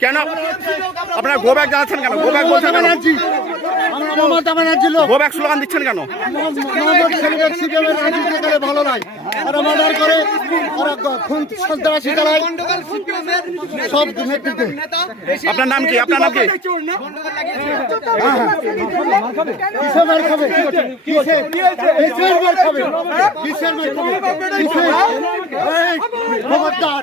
কেন? আপনারা grow bag জানাচ্ছেন কেন গো ব্যাগ বলছেন কেন? মমতা ব্যানার্জি লোক। গো স্লোগান দিচ্ছেন কেন? ভালো নাই ওরা মার্ডার করে ওরা খুন সন্ত্রাসী চালায় সব নেতৃত্বে আপনার নাম কি? আপনার নাম কি? কিসের মার খাবে? কিসের কিসের মার খাবে? কিসের মার খাবে? কিসের খবরদার।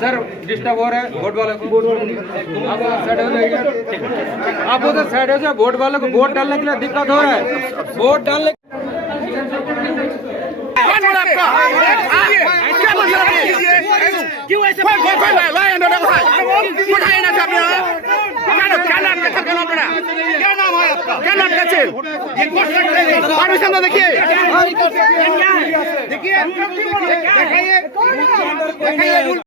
सर डिस्टर्ब हो रहा है वोट वाले को आप साइड हो जाइए आप उधर साइड हो जाए वोट वाले को वोट डालने के लिए दिक्कत हो रहा है वोट डालने क्यों ऐसे কেন আটকাচ্ছেন পারমিশন দেখিয়ে।